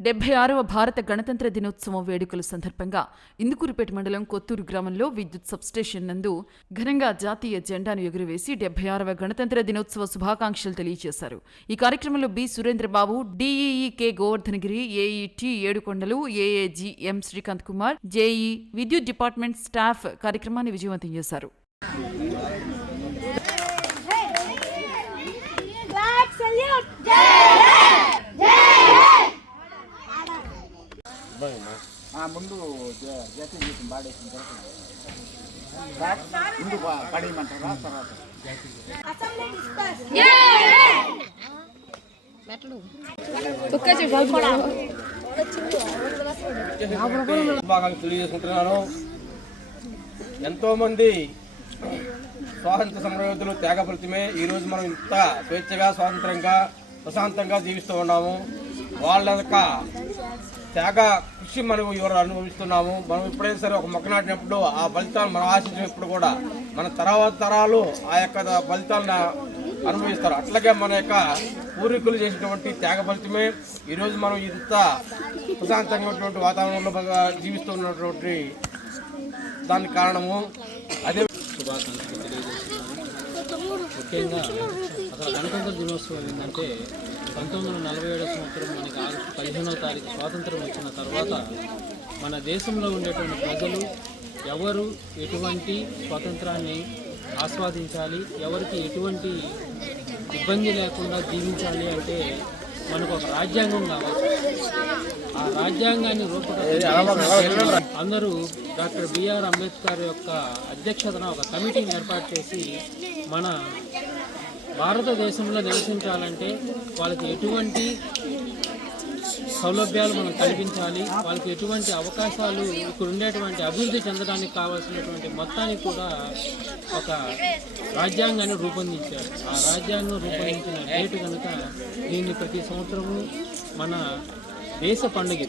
డెబ్బై ఆరవ భారత గణతంత్ర దినోత్సవం వేడుకల సందర్భంగా ఇందుకూరుపేట మండలం కొత్తూరు గ్రామంలో విద్యుత్ సబ్స్టేషన్ నందు ఘనంగా జాతీయ జెండాను ఎగురవేసి డెబ్బై ఆరవ గణతంత్ర దినోత్సవ శుభాకాంక్షలు తెలియజేశారు. ఈ కార్యక్రమంలో B. Surendra Babu DEE K Govardhanagiri AET Yedukondalu AAG M Srikanth Kumar JE విద్యుత్ డిపార్ట్మెంట్ స్టాఫ్ కార్యక్రమాన్ని విజయవంతం చేశారు. ముందు జ- జాతీయ గీతం పాడేసిన తర్వాత ముందు పడేయమంటారా తర్వాత. తెలియజేసుకుంటున్నాను. ఎంతోమంది స్వాతంత్ర సమరయోధులు త్యాగ ఫలితమే ఈరోజు మనం ఇంత స్వేచ్ఛగా స్వాతంత్రంగా ప్రశాంతంగా జీవిస్తూ ఉన్నాము. వాళ్ళ యొక్క త్యాగ కృషి మనం ఇవాళ అనుభవిస్తున్నాము? మనం ఎప్పుడైనా సరే ఒక మొక్క నాటినప్పుడు ఆ ఫలితాలు మనం ఆశించినప్పుడు కూడా మన తర్వాత తరాలు ఆ యొక్క ఫలితాలను అనుభవిస్తారు. అట్లాగే మన యొక్క పూర్వీకులు చేసినటువంటి త్యాగ ఫలితమే ఈరోజు మనం ఇంత ప్రశాంతంగా ఉన్నటువంటి వాతావరణంలో జీవిస్తున్నటువంటి దానికి కారణము. అదే ముఖ్యంగా అసలు గణతంత్ర దినోత్సవం ఏంటంటే పంతొమ్మిది వందల నలభై ఏడో సంవత్సరం మనకి ఆగస్టు పదిహేనవ తారీఖు స్వాతంత్రం వచ్చిన తర్వాత మన దేశంలో ఉండేటువంటి ప్రజలు ఎవరు ఎటువంటి స్వాతంత్రాన్ని ఆస్వాదించాలి ఎవరికి ఎటువంటి ఇబ్బంది లేకుండా జీవించాలి అంటే మనకు ఒక రాజ్యాంగం కావాలి. ఆ రాజ్యాంగాన్ని రూపకల్పన అందరూ డాక్టర్ బిఆర్ అంబేద్కర్ యొక్క అధ్యక్షతన ఒక కమిటీని ఏర్పాటు చేసి మన భారతదేశంలో నివసించాలంటే వాళ్ళకి ఎటువంటి సౌలభ్యాలు మనం కల్పించాలి. వాళ్ళకి ఎటువంటి అవకాశాలు ఇక్కడ ఉండేటువంటి అభివృద్ధి చెందడానికి కావాల్సినటువంటి మొత్తానికి కూడా ఒక రాజ్యాంగాన్ని రూపొందించారు. ఆ రాజ్యాంగం రూపొందించిన డేటు కనుక దీన్ని ప్రతి సంవత్సరము మన దేశ పండుగ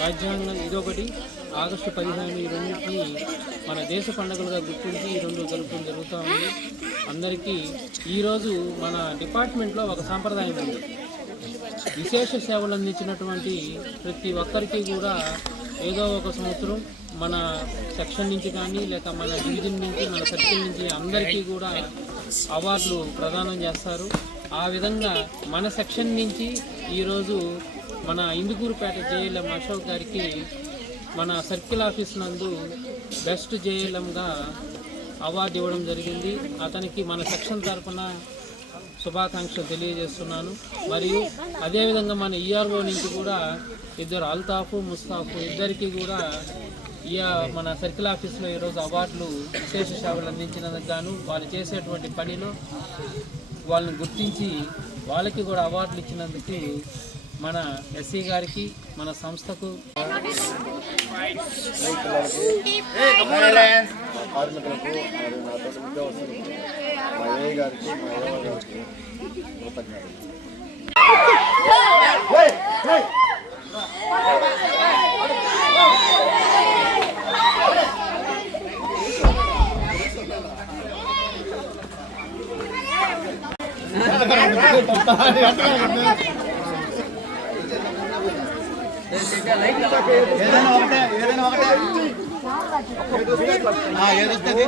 రాజ్యాంగం ఇదొకటి. ఆగస్టు పదిహేను ఈ రెండింటిని మన దేశ పండుగలుగా గుర్తించి ఈ రెండు జరపడం జరుగుతూ ఉంది. అందరికీ ఈరోజు మన డిపార్ట్మెంట్లో ఒక సాంప్రదాయం ఉంది. విశేష సేవలు అందించినటువంటి ప్రతి ఒక్కరికి కూడా ఏదో ఒక సంవత్సరం మన సెక్షన్ నుంచి కానీ లేక మన డివిజన్ నుంచి మన సర్కిల్ నుంచి అందరికీ కూడా అవార్డులు ప్రదానం చేస్తారు. ఆ విధంగా మన సెక్షన్ నుంచి ఈరోజు మన ఇందుకూరుపేట జేఎల్ఎం అశోక్ గారికి మన సర్కిల్ ఆఫీస్ నందు బెస్ట్ జేఎల్ఎంగా అవార్డు ఇవ్వడం జరిగింది. అతనికి మన సెక్షన్ తరఫున శుభాకాంక్షలు తెలియజేస్తున్నాను. మరియు అదేవిధంగా మన ఈఆర్ఓ నుంచి కూడా ఇద్దరు అల్తాఫ్ ముస్తాఫ్ ఇద్దరికి కూడా ఈ మన సర్కిల్ ఆఫీస్లో ఈరోజు అవార్డులు విశేష సేవలు అందించినందుకు గాను వాళ్ళు చేసేటువంటి పనిలో వాళ్ళని గుర్తించి వాళ్ళకి కూడా అవార్డులు ఇచ్చినందుకు మన ఎస్సీ గారికి మన సంస్థకు. కార్మికులకు ఏదైనా ఒకటే ఏదైనా ఒకటే. ఏదొస్తుంది